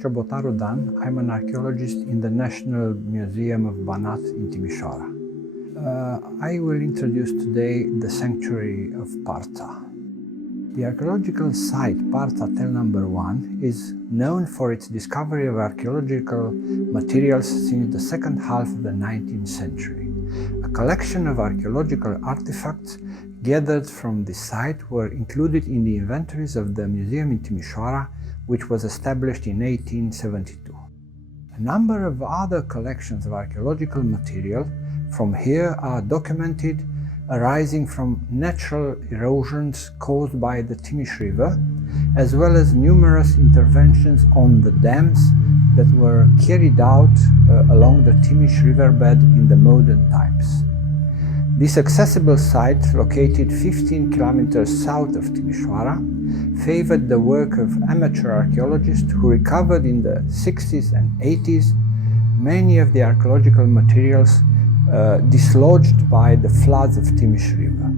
Ciobotaru Dan. I'm an archaeologist in the National Museum of Banat in Timișoara. I will introduce today the Sanctuary of Parța. The archaeological site Parța Tel number 1 is known for its discovery of archaeological materials since the second half of the 19th century. A collection of archaeological artifacts gathered from the site were included in the inventories of the museum in Timișoara, which was established in 1872. A number of other collections of archaeological material from here are documented, arising from natural erosions caused by the Timiș River, as well as numerous interventions on the dams that were carried out along the Timiș riverbed in the modern times. This accessible site, located 15 kilometers south of Timișoara, favored the work of amateur archaeologists who recovered in the 60s and 80s many of the archaeological materials dislodged by the floods of Timiș River.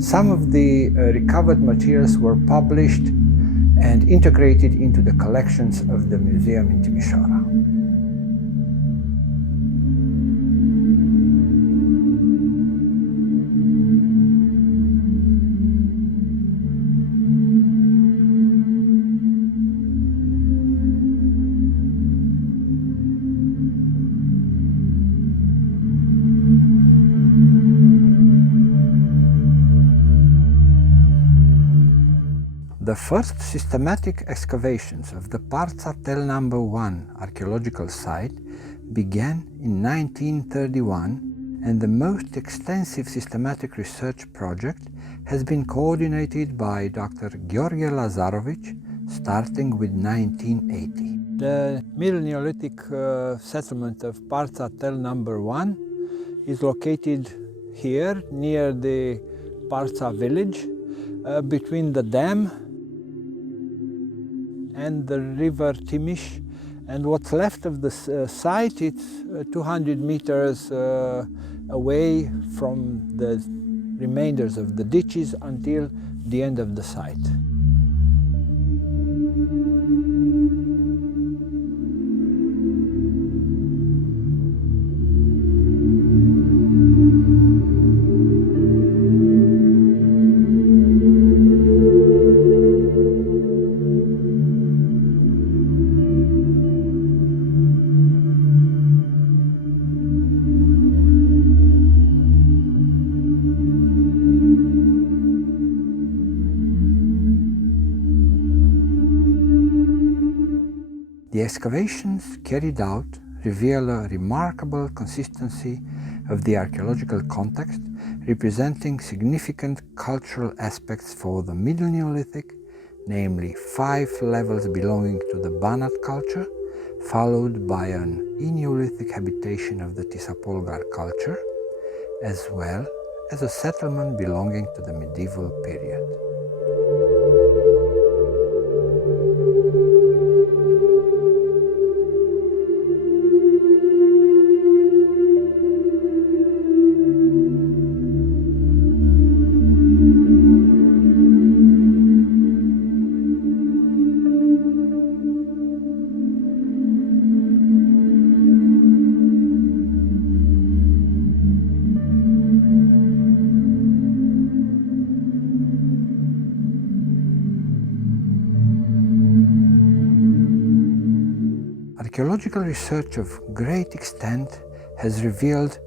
Some of the recovered materials were published and integrated into the collections of the museum in Timișoara. The first systematic excavations of the Parța Tel number 1 archaeological site began in 1931, and the most extensive systematic research project has been coordinated by Dr. Gheorghe Lazarovici, starting with 1980. The Middle Neolithic settlement of Parța Tel number 1 is located here near the Parța village, between the dam and the River Timiș, and what's left of the site, it's 200 meters away from the remainders of the ditches until the end of the site. The excavations carried out reveal a remarkable consistency of the archaeological context, representing significant cultural aspects for the Middle Neolithic, namely 5 levels belonging to the Banat culture, followed by an Neolithic habitation of the Tisapolgar culture, as well as a settlement belonging to the medieval period. Archaeological research of great extent has revealed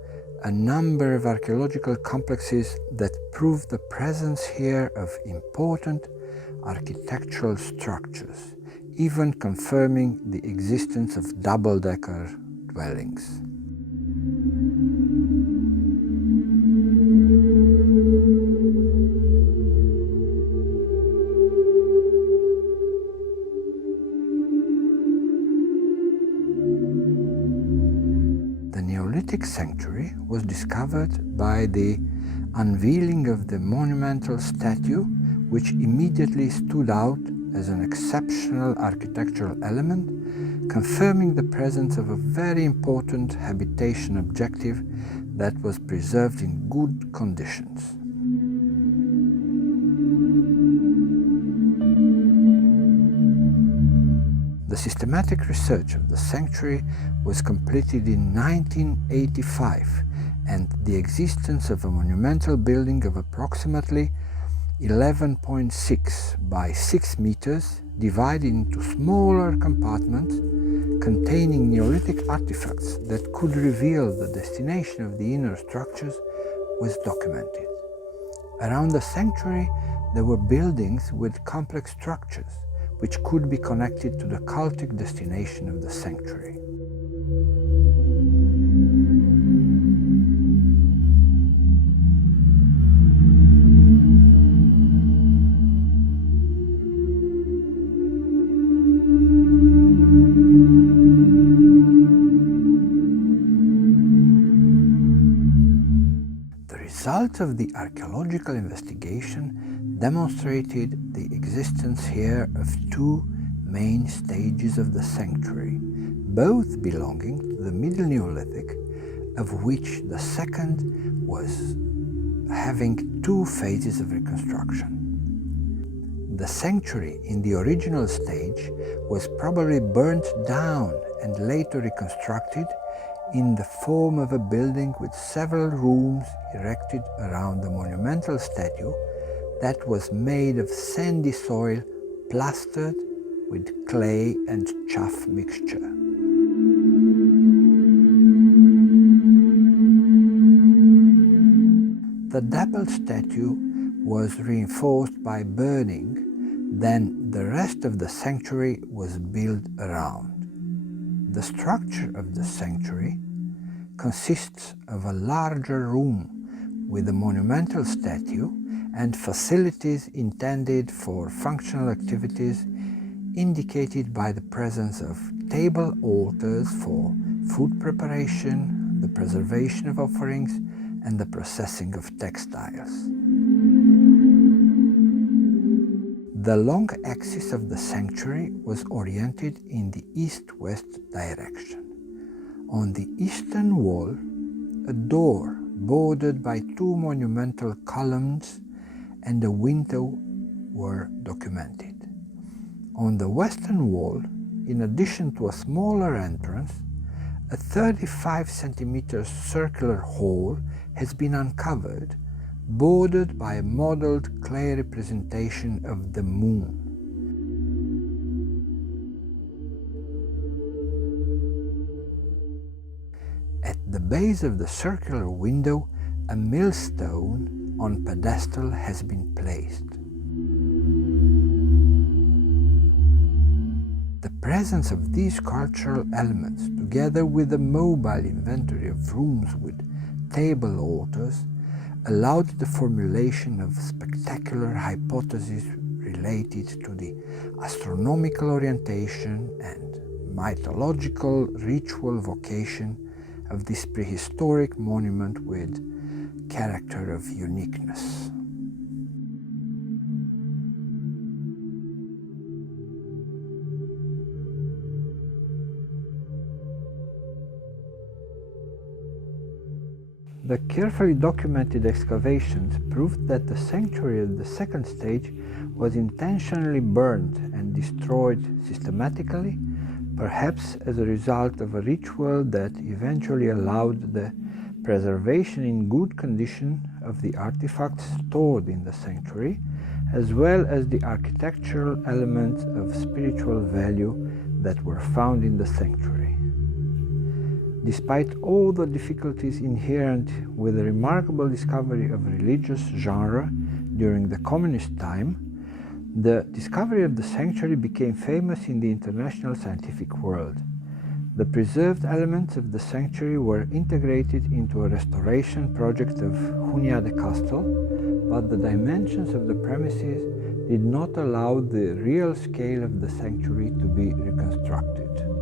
a number of archaeological complexes that prove the presence here of important architectural structures, even confirming the existence of double-decker dwellings. The Neolithic Sanctuary was discovered by the unveiling of the monumental statue, which immediately stood out as an exceptional architectural element, confirming the presence of a very important habitation objective that was preserved in good conditions. The systematic research of the sanctuary was completed in 1985, and the existence of a monumental building of approximately 11.6 by 6 meters, divided into smaller compartments containing Neolithic artifacts that could reveal the destination of the inner structures, was documented. Around the sanctuary there were buildings with complex structures which could be connected to the cultic destination of the sanctuary. The result of the archaeological investigation demonstrated the existence here of two main stages of the sanctuary, both belonging to the Middle Neolithic, of which the second was having two phases of reconstruction. The sanctuary in the original stage was probably burnt down and later reconstructed in the form of a building with several rooms erected around the monumental statue that was made of sandy soil plastered with clay and chaff mixture. The double statue was reinforced by burning, then the rest of the sanctuary was built around. The structure of the sanctuary consists of a larger room with a monumental statue and facilities intended for functional activities indicated by the presence of table altars for food preparation, the preservation of offerings, and the processing of textiles. The long axis of the sanctuary was oriented in the east-west direction. On the eastern wall, a door bordered by two monumental columns and a window were documented. On the western wall, in addition to a smaller entrance, a 35 centimeter circular hole has been uncovered, bordered by a modeled clay representation of the moon. At the base of the circular window, a millstone on pedestal has been placed. The presence of these cultural elements, together with a mobile inventory of rooms with table altars, allowed the formulation of spectacular hypotheses related to the astronomical orientation and mythological ritual vocation of this prehistoric monument with character of uniqueness. The carefully documented excavations proved that the sanctuary of the second stage was intentionally burned and destroyed systematically, perhaps as a result of a ritual that eventually allowed the preservation in good condition of the artifacts stored in the sanctuary, as well as the architectural elements of spiritual value that were found in the sanctuary. Despite all the difficulties inherent with the remarkable discovery of religious genre during the communist time, the discovery of the sanctuary became famous in the international scientific world. The preserved elements of the sanctuary were integrated into a restoration project of Hunia de Castel, but the dimensions of the premises did not allow the real scale of the sanctuary to be reconstructed.